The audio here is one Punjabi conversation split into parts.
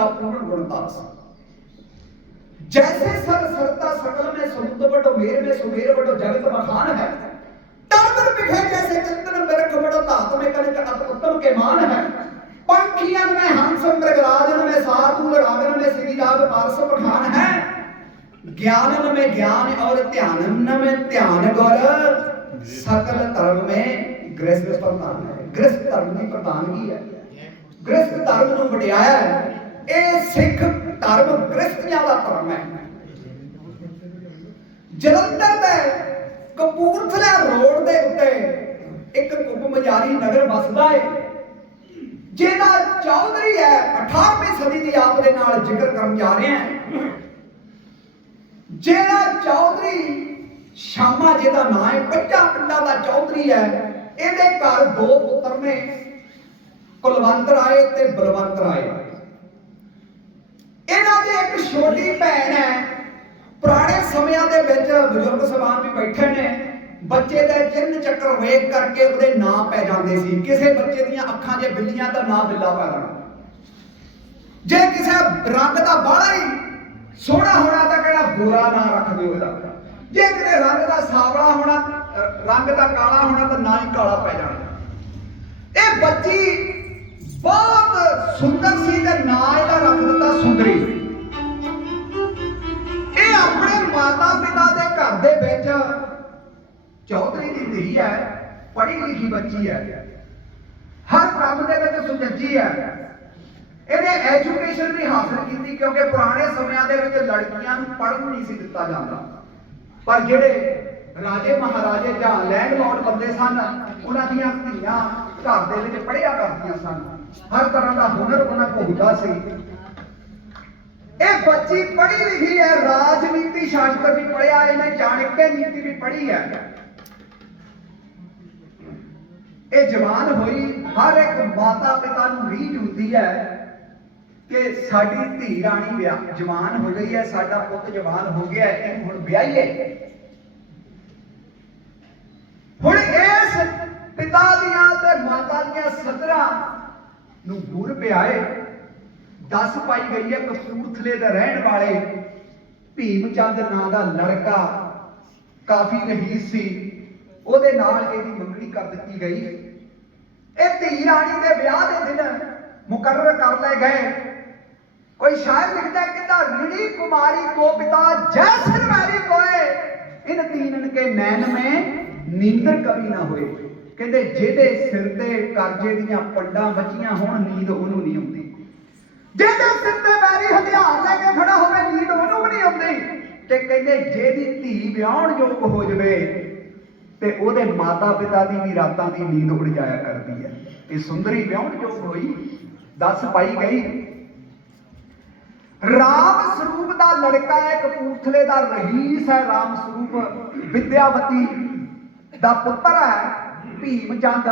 का पूर्ण गुणदास जैसे सर सरता सकल में समुद्र बटो मेर में सुमेर बटो जगत बखान है तर्मन बिखे जैसे चंदन बिरख बटो धात में कनक अत उत्तम के मान है पंखियन में हंस मृगराजन में सातूर रागन में श्री राग पारस बखान है ज्ञानन में ज्ञान और ध्यानन में ध्यान गौर सकल धर्म में ਗ੍ਰਸਥ ਪ੍ਰਧਾਨ ਹੈ ਗ੍ਰਸਥ ਧਰਮ ਦੀ ਪ੍ਰਧਾਨਗੀ ਹੈ ਗ੍ਰਸਥ ਧਰਮ ਨੂੰ ਵਡਿਆਇਆ ਹੈ ਇਹ ਸਿੱਖ ਧਰਮ ਕ੍ਰਿਸਤੀਆਂ ਦਾ ਧਰਮ ਹੈ। ਜਲੰਧਰ ਦੇ ਕਪੂਰਥਲਾ ਰੋਡ ਦੇ ਉੱਤੇ ਇੱਕ ਕੁੱਬ ਮਜਾਰੀ ਨਗਰ ਵਸਦਾ ਹੈ ਜਿਹਦਾ ਚੌਧਰੀ ਹੈ 18ਵੀਂ ਸਦੀ ਦੀ ਆਪ ਦੇ ਨਾਲ ਜ਼ਿਕਰ ਕਰਨ ਜਾ ਰਹੇ ਹਾਂ। ਜਿਹੜਾ ਚੌਧਰੀ ਸ਼ਾਮਾ, ਜਿਹਦਾ ਨਾਂ ਹੈ ਪੰਜਾਂ ਪਿੰਡਾਂ ਦਾ ਚੌਧਰੀ ਹੈ, ਇਹਦੇ ਘਰ ਦੋ ਪੁੱਤਰ ਨੇ, ਕੁਲਵੰਤ ਰਾਏ ਤੇ ਬਲਵੰਤ ਰਾਏ। ਇਹਨਾਂ ਦੀ ਇੱਕ ਛੋਟੀ ਭੈਣ ਹੈ। ਪੁਰਾਣੇ ਸਮਿਆਂ ਦੇ ਵਿੱਚ ਬਜ਼ੁਰਗ ਸਮਾਨ ਵੀ ਬੈਠੇ ਨੇ। ਬੱਚੇ ਦੇ ਚਿੰਨ ਚੱਕਰ ਵੇਖ ਕਰਕੇ ਉਹਦੇ ਨਾਂ ਪੈ ਜਾਂਦੇ ਸੀ। ਕਿਸੇ ਬੱਚੇ ਦੀਆਂ ਅੱਖਾਂ 'ਚ ਬਿੱਲੀਆਂ ਤਾਂ ਨਾਂ ਬਿੱਲਾ ਪੈ ਜਾਣਾ ਜੇ ਕਿਸੇ ਰੰਗ ਦਾ ਬਾਹਲਾ ਹੀ ਸੋਹਣਾ ਹੋਣਾ ਤਾਂ ਕਿਹੜਾ ਗੋਰਾ ਨਾਂ ਰੱਖ ਦਿਓ ਇਹਦਾ ਜੇ ਕਿਤੇ ਰੰਗ ਦਾ ਸਾਵਲਾ ਹੋਣਾ ਰੰਗ ਦਾ ਕਾਲਾ ਹੋਣਾ ਤਾਂ ਨਾ ਹੀ ਕਾਲਾ ਪੈ ਜਾਣਾ ਇਹ ਬੱਚੀ ਬਹੁਤ ਸੁੰਦਰ ਸੀ ਤੇ ਨਾਂ ਇਹਦਾ ਰੱਖ ਦਿੱਤਾ ਸੁੰਦਰੀ। ਇਹ ਆਪਣੇ ਮਾਤਾ ਪਿਤਾ ਦੇ ਘਰ ਦੇ ਵਿੱਚ ਚੌਧਰੀ ਦੀ ਧੀ ਹੈ ਪੜ੍ਹੀ ਲਿਖੀ ਬੱਚੀ ਹੈ। ਹਰ ਕੰਮ ਦੇ ਵਿੱਚ ਸੁਚੱਜੀ ਹੈ। ਇਹਨੇ ਐਜੂਕੇਸ਼ਨ ਵੀ ਹਾਸਲ ਕੀਤੀ ਕਿਉਂਕਿ ਪੁਰਾਣੇ ਸਮਿਆਂ ਦੇ ਵਿੱਚ ਲੜਕੀਆਂ ਨੂੰ ਪੜ੍ਹਨ ਨਹੀਂ ਸੀ ਦਿੱਤਾ ਜਾਂਦਾ। ਪਰ ਜਿਹੜੇ ਰਾਜੇ ਮਹਾਰਾਜੇ ਜਾਂ ਲੈਂਡਲੌਰਡ ਬੰਦੇ ਸਨ, ਉਹਨਾਂ ਦੀਆਂ ਧੀਆਂ ਘਰ ਦੇ ਵਿੱਚ ਪੜ੍ਹਿਆ ਕਰਦੀਆਂ ਸਨ। ਹਰ ਤਰ੍ਹਾਂ ਦਾ ਹੁਨਰ ਉਹਨਾਂ ਕੋਲ ਹੁੰਦਾ ਸੀ। ਇਹ ਬੱਚੀ ਪੜ੍ਹੀ ਲਿਖੀ ਹੈ, ਰਾਜਨੀਤੀ ਸ਼ਾਸਤਰ ਵੀ ਪੜ੍ਹਿਆ, ਇਹਨੇ ਚਾਣਕੇ ਨੀਤੀ ਵੀ ਪੜ੍ਹੀ ਹੈ। ਇਹ ਜਵਾਨ ਹੋਈ, ਹਰ ਇੱਕ ਮਾਤਾ ਪਿਤਾ ਨੂੰ ਰੀਝ ਹੁੰਦੀ ਹੈ ਕਿ ਸਾਡੀ ਧੀ ਰਾਣੀ ਵਿਆਹ ਜਵਾਨ ਹੋ ਗਈ ਹੈ, ਸਾਡਾ ਪੁੱਤ ਜਵਾਨ ਹੋ ਗਿਆ ਇਹਨੂੰ ਹੁਣ ਵਿਆਹੀਏ। ਹੁਣ ਇਸ ਪਿਤਾ ਦੀਆਂ ਤੇ ਮਾਤਾ ਦੀਆਂ ਸਦਰਾਂ ਨੂੰ ਗੁਰ ਪਿਆਏ। ਦੱਸ ਪਾਈ ਗਈ ਹੈ ਕਪੂਰਥਲੇ ਦੇ ਰਹਿਣ ਵਾਲੇ ਭੀਮ ਚੰਦ ਨਾਂ ਦਾ ਲੜਕਾ। ਕਾਫੀ ਰਹੀਸ ਸੀ। ਉਹਦੇ ਨਾਲ ਇਹਦੀ ਮੰਗਣੀ ਕਰ ਦਿੱਤੀ ਗਈ। ਇਹ ਧੀ ਰਾਣੀ ਦੇ ਵਿਆਹ ਦੇ ਦਿਨ ਮੁਕਰਰ ਕਰ ਲਏ ਗਏ। ਕੋਈ ਸ਼ਾਇਰ ਲਿਖਦਾ ਹੈ ਕਿ ਕੁਮਾਰੀ ਕੋ ਪਿਤਾ ਜੈਸਨ ਮੈਰੀ ਕੋਏ। ਇਨ ਤੀਨਨ ਕੇ ਨੈਣ ਮੇ ਨੀਂਦਰ ਕਵੀ ਨਾ ਹੋਏ। ਕਹਿੰਦੇ ਜਿਹਦੇ ਸਿਰ ਤੇ ਕਰਜ਼ੇ ਦੀਆਂ ਪੰਡਾਂ ਬੱਚੀਆਂ ਹੋਣ, ਨੀਂਦ ਉਹਨੂੰ ਨਹੀਂ ਆਉਂਦੀ। ਜਿਹਦੇ ਸਿਰ ਤੇ ਮੈਰੀ ਹਥਿਆਰ ਲੈ ਕੇ ਖੜਾ ਹੋਵੇ, ਨੀਂਦ ਉਹਨੂੰ ਵੀ ਨਹੀਂ ਆਉਂਦੀ। ਤੇ ਕਹਿੰਦੇ ਜਿਹਦੀ ਧੀ ਵਿਆਹਣ ਯੋਗ ਹੋ ਜਵੇ, ਤੇ ਉਹਦੇ ਮਾਤਾ ਪਿਤਾ ਦੀ ਵੀ ਰਾਤਾਂ ਦੀ ਨੀਂਦ ਉੜ ਜਾਇਆ ਕਰਦੀ ਹੈ। ਇਹ ਸੁੰਦਰੀ ਵਿਆਹਣ ਯੋਗ ਹੋਈ, ਦੱਸ ਪਾਈ ਗਈ, ਰਾਮ ਸਰੂਪ ਦਾ ਲੜਕਾ ਹੈ ਕਪੂਰਥਲੇ ਦਾ ਰਹੀਸ ਹੈ। ਰਾਮ ਸਰੂਪ ਵਿਦਿਆਵਤੀ ਦਾ ਪੁੱਤਰ ਹੈ। ਭੀਮ ਚੰਦ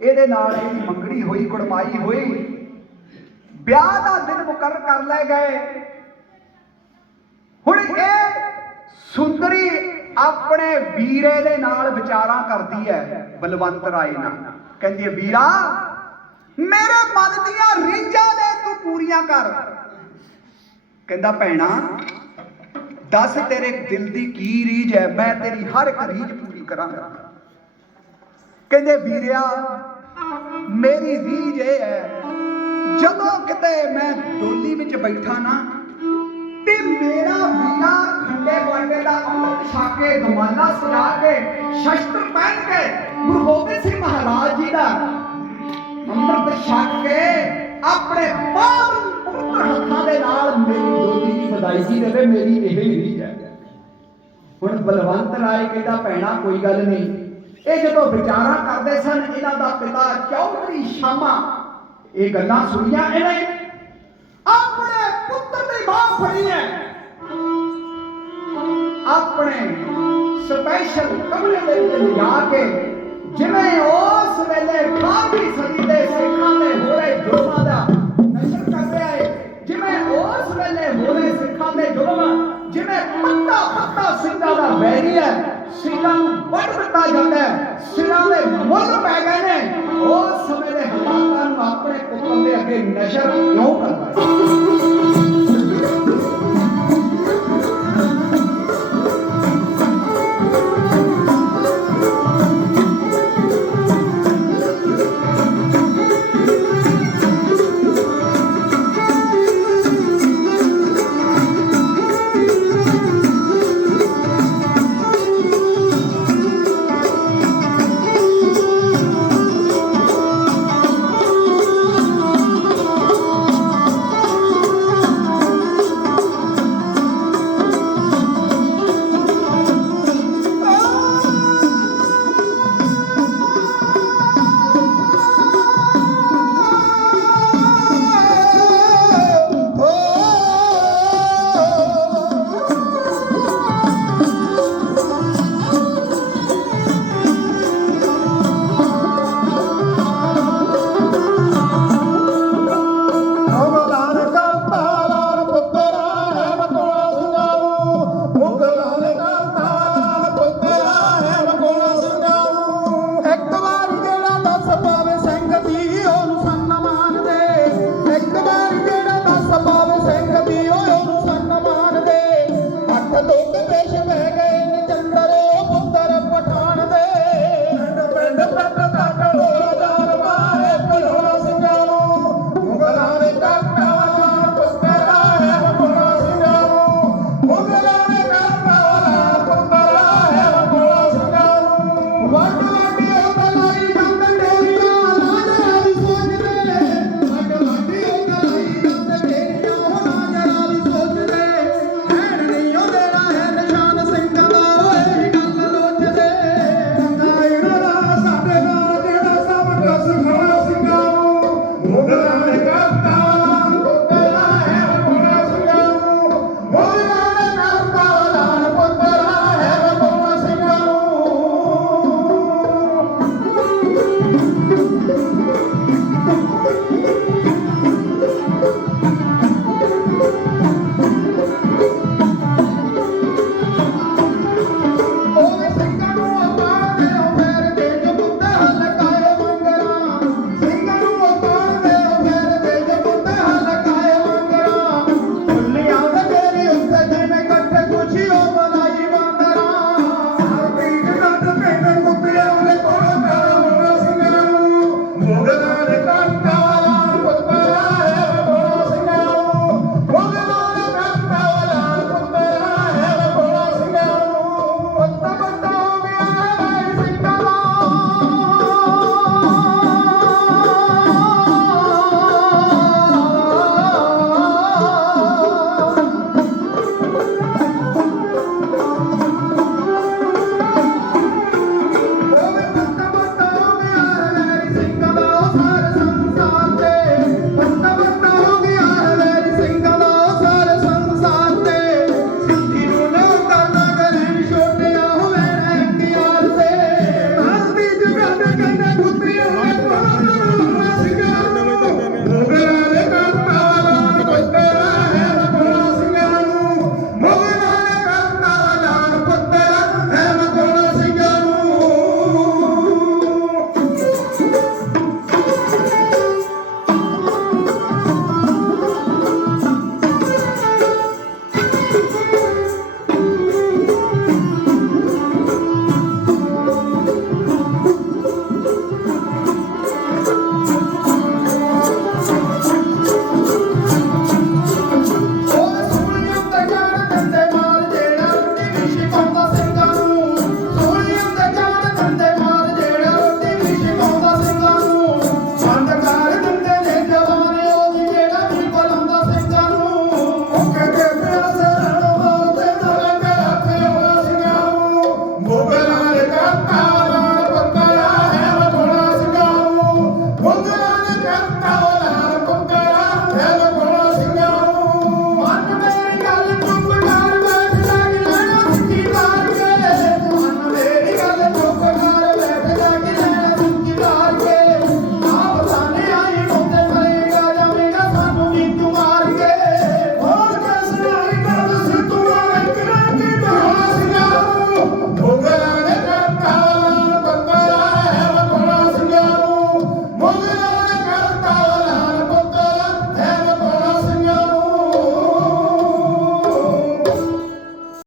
ਇਹਦੇ ਨਾਲ ਇਹਦੀ ਮੰਗਣੀ ਹੋਈ ਕੁੜਮਾਈ ਹੋਈ। ਵਿਆਹ ਦਾ ਦਿਨ ਮੁਕਰਰ ਕਰ ਲਏ ਗਏ। ਹੁਣ ਇਹ ਸੁੰਦਰੀ ਆਪਣੇ ਵੀਰੇ ਦੇ ਨਾਲ ਵਿਚਾਰਾਂ ਕਰਦੀ ਹੈ, ਬਲਵੰਤ ਰਾਏ ਨਾਲ। ਕਹਿੰਦੀ ਹੈ, ਵੀਰਾ, ਮੇਰੇ ਮਨ ਦੀਆਂ ਰੀਝਾਂ ਨੇ ਤੂੰ ਪੂਰੀਆਂ ਕਰ। ਕਹਿੰਦਾ, ਭੈਣਾ, ਦੱਸ ਤੇਰੇ ਦਿਲ ਦੀ ਕੀ ਰੀਝ ਹੈ? ਮੈਂ ਤੇਰੀ ਹਰ ਇੱਕ ਰੀਝ ਪੂਰੀ ਕਰਾਂਗਾ। ਕਹਿੰਦੇ ਵੀਰਿਆ, ਮੇਰੀ ਰੀਝ ਇਹ ਹੈ, ਜਦੋਂ ਕਿਤੇ ਮੈਂ ਡੋਲੀ ਵਿੱਚ ਬੈਠਾ ਨਾ, ਤੇ ਮੇਰਾ ਵੀਰਾ ਖੰਡੇ ਬਾਟੇ ਦਾ ਅੰਮ੍ਰਿਤ ਛਕ ਕੇ ਸਜਾ ਕੇ, ਸ਼ਸਤਰ ਪਹਿਨ ਕੇ, ਗੁਰੂ ਗੋਬਿੰਦ ਸਿੰਘ ਮਹਾਰਾਜ ਜੀ ਦਾ ਅੰਮ੍ਰਿਤ ਛਕ ਕੇ ਆਪਣੇ ਪਾਵਨ ਪਵਿੱਤਰ ਹੱਥਾਂ ਦੇ ਨਾਲ ਮੇਰੀ ਡੋਲੀ ਦੀ ਵਧਾਈ ਦੇਵੇ ਮੇਰੀ ਇਹ ਹੀ ਰੀਝ ਹੈ। ਹੁਣ ਬਲਵੰਤ ਰਾਏ ਕਹਿੰਦਾ, ਭੈਣਾ, ਕੋਈ ਗੱਲ ਨਹੀਂ। ਇਹ ਜਦੋਂ ਵਿਚਾਰਾਂ ਕਰਦੇ ਸਨ, ਇਹਨਾਂ ਦਾ ਪਿਤਾ ਚੌਧਰੀ ਸ਼ਾਮਾ, ਇਹ ਗੱਲਾਂ ਸੁਣੀਆਂ ਇਹਨੇ? ਆਪਣੇ ਪੁੱਤਰ ਦੀ ਬਾਹ ਫੜੀ ਹੈ। ਆਪਣੇ ਸਪੈਸ਼ਲ ਕਮਰੇ ਦੇ ਵਿੱਚ ਲਿਜਾ ਕੇ, ਜਿਵੇਂ ਉਸ ਵੇਲੇ 18ਵੀਂ ਸਦੀ ਦੇ ਸਿੱਖਾਂ ਦੇ ਹੋਰੇ ਜੁਰਮਾਂ ਦਾ ਨਸ਼ਰ ਕਰ ਰਿਹਾ ਹੈ ਜਿਵੇਂ ਉਸ ਵੇਲੇ ਹੋਰੇ ਸਿੱਖਾਂ ਦੇ ਜੁਰਮ ਜਿਵੇਂ ਪੱਤਾ ਪੱਤਾ ਸਿੰਘਾਂ ਦਾ ਵੈਰੀ ਹੈ, ਸਿੰਘਾਂ ਨੂੰ ਵੱਢ ਦਿੱਤਾ ਜਾਂਦਾ para, para